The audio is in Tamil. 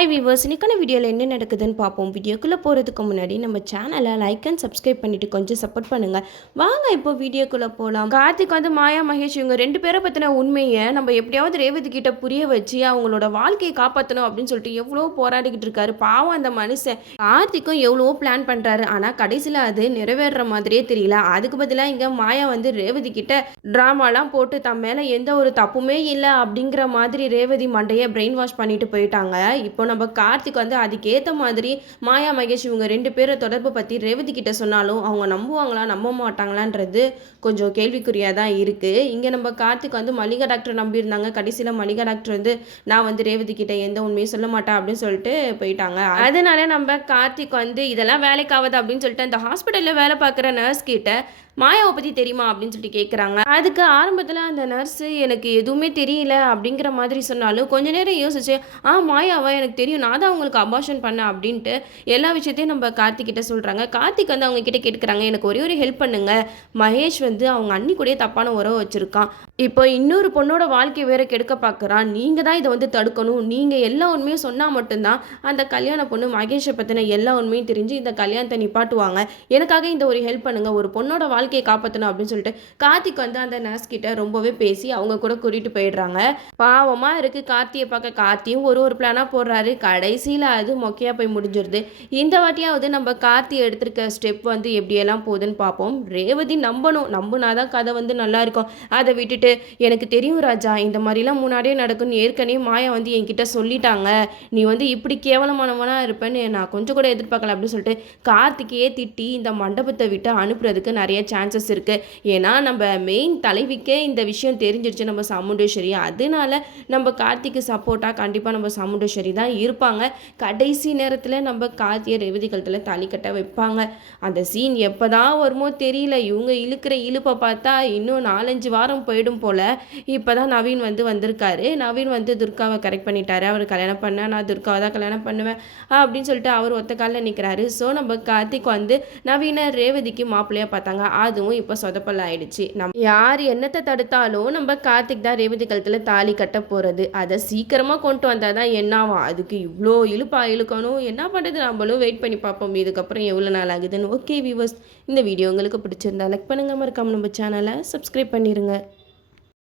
ஹாய் வீவர்ஸ், இன்னைக்கான வீடியோவில் என்ன நடக்குதுன்னு பார்ப்போம். வீடியோக்குள்ளே போகிறதுக்கு முன்னாடி நம்ம சேனலை லைக் அண்ட் சப்ஸ்கிரைப் பண்ணிவிட்டு கொஞ்சம் சப்போர்ட் பண்ணுங்கள். வாங்க இப்போ வீடியோக்குள்ளே போகலாம். கார்த்திக் மாயா மகேஷ் இவங்க 2 பேரை பற்றின உண்மையை நம்ம எப்படியாவது ரேவதி கிட்ட புரிய வச்சு அவங்களோட வாழ்க்கையை காப்பாற்றணும் அப்படின்னு சொல்லிட்டு எவ்வளோ போராடிக்கிட்டு இருக்காரு. பாவம் அந்த மனுஷன். கார்த்திக்கும் எவ்வளவோ பிளான் பண்ணுறாரு, ஆனால் கடைசியில் அது நிறைவேற மாதிரியே தெரியல. அதுக்கு பதிலாக இங்கே மாயா ரேவதி கிட்ட ட்ராமாலாம் போட்டு தம் மேலே எந்த ஒரு தப்புமே இல்லை அப்படிங்கிற மாதிரி ரேவதி மண்டையை பிரெயின் வாஷ் பண்ணிட்டு போயிட்டாங்க. இப்போ நம்ம கார்த்திக் அதுக்கேற்ற மாதிரி மாயா மகேஷ் இவங்க 2 பேரை தொடர்பு பற்றி ரேவதி கிட்ட சொன்னாலும் அவங்க நம்புவாங்களா நம்ப மாட்டாங்களான்றது கொஞ்சம் கேள்விக்குறியாக தான் இருக்குது. இங்கே நம்ம கார்த்திக் மல்லிகா டாக்டர் நம்பியிருந்தாங்க. கடைசியில் மல்லிகா டாக்டர் நான் ரேவதி கிட்ட எந்த உண்மையும் சொல்ல மாட்டேன் அப்படின்னு சொல்லிட்டு போயிட்டாங்க. அதனால நம்ம கார்த்திக் இதெல்லாம் வேலைக்கு ஆகுது அப்படின்னு சொல்லிட்டு அந்த ஹாஸ்பிட்டலில் வேலை பார்க்குற நர்ஸ் கிட்ட மாயாவை பற்றி தெரியுமா அப்படின்னு சொல்லிட்டு கேட்குறாங்க. அதுக்கு ஆரம்பத்தில் அந்த நர்ஸு எனக்கு எதுவுமே தெரியல அப்படிங்கிற மாதிரி சொன்னாலும் கொஞ்ச நேரம் யோசிச்சு மாயாவா எனக்கு தெரியும், நான் தான் அவங்களுக்கு அபார்ஷன் பண்ணேன் அப்படின்ட்டு எல்லா விஷயத்தையும் நம்ம கார்த்திக் கிட்ட சொல்கிறாங்க. கார்த்திக் அவங்க கிட்ட கேட்குறாங்க, எனக்கு ஒரே ஒரு ஹெல்ப் பண்ணுங்க. மகேஷ் அவங்க அண்ணி கூட தப்பான உறவு வச்சுருக்கான். இப்போ இன்னொரு பொண்ணோட வாழ்க்கை வேற கெடுக்க பார்க்குறான். நீங்கள் தான் இதை தடுக்கணும். நீங்கள் எல்லா உண்மையும் சொன்னால் மட்டும்தான் அந்த கல்யாண பொண்ணு மகேஷை பற்றின எல்லா உண்மையும் தெரிஞ்சு இந்த கல்யாணத்தை நிப்பாட்டுவாங்க. எனக்காக இந்த ஒரு ஹெல்ப் பண்ணுங்கள், ஒரு பொண்ணோட வாழ்க்கையை காப்பாற்றணும் அப்படின்னு சொல்லிட்டு கார்த்திக் அந்த நர்ஸ் கிட்ட ரொம்பவே பேசி அவங்க கூட கூட்டிகிட்டு போயிடுறாங்க. பாவமாக இருக்குது கார்த்தியை பார்க்க. கார்த்தியும் ஒரு பிளானாக போடுறாரு. கடைசியில் அது மொக்கையாக போய் முடிஞ்சிருது. இந்த வாட்டியாவது நம்ம கார்த்தி எடுத்திருக்க ஸ்டெப் எப்படியெல்லாம் போகுதுன்னு பார்ப்போம். ரேவதி நம்பினாதான் கதை நல்லா இருக்கும். அதை விட்டுட்டு எனக்கு தெரியும் ராஜா, இந்த மாதிரிலாம் முன்னாடியே நடக்கும்னு ஏற்கனவே மாயா என்கிட்ட சொல்லிட்டாங்க, நீ இப்படி கேவலமானவனாக இருப்பேன்னு நான் கொஞ்சம் கூட எதிர்பார்க்கல அப்படின்னு சொல்லிட்டு கார்த்திகையே திட்டி இந்த மண்டபத்தை விட்டு அனுப்புறதுக்கு நிறைய சான்சஸ் இருக்குது. ஏன்னா நம்ம மெயின் தலைவிக்கே இந்த விஷயம் தெரிஞ்சிருச்சு, நம்ம சாமுண்டேஸ்வரி. அதனால நம்ம கார்த்திக்கு சப்போர்ட்டாக கண்டிப்பாக நம்ம சாமுண்டேஸ்வரி தான் இருப்பாங்க. கடைசி நேரத்தில் நம்ம கார்த்தியை ரேவதி கழுத்தில் தாலி கட்ட வைப்பாங்க. அந்த சீன் எப்போ தான் வருமோ தெரியல. இவங்க இழுக்கிற இழுப்பை பார்த்தா இன்னும் 4-5 வாரம் போயிடும் போல். இப்போ தான் நவீன் வந்திருக்காரு. நவீன் துர்காவை கரெக்ட் பண்ணிட்டாரு. அவர் கல்யாணம் பண்ண நான் துர்காவை தான் கல்யாணம் பண்ணுவேன் அப்படின்னு சொல்லிட்டு அவர் ஒத்த காலில் நிற்கிறாரு. ஸோ நம்ம கார்த்திக் நவீன ரேவதிக்கு மாப்பிள்ளையாக பார்த்தாங்க. அதுவும் இப்போ சொதப்பல் ஆயிடுச்சு. யார் என்னத்தை தடுத்தாலும் நம்ம கார்த்திக் தான் ரேவதி கழுத்தில் தாலி கட்ட போகிறது. அதை சீக்கிரமாக கொண்டு வந்தால் தான் என்னாகும். அதுக்கு இவ்வளோ இழுக்கணும். என்ன பண்ணுறது, நம்மளும் வெயிட் பண்ணி பார்ப்போம் இதுக்கப்புறம் எவ்வளோ நாள் ஆகுதுன்னு. ஓகே வியூவர்ஸ், இந்த வீடியோ உங்களுக்கு பிடிச்சிருந்தா லைக் பண்ணுங்கள், மறக்காம நம்ம சேனலை சப்ஸ்கிரைப் பண்ணிடுங்க.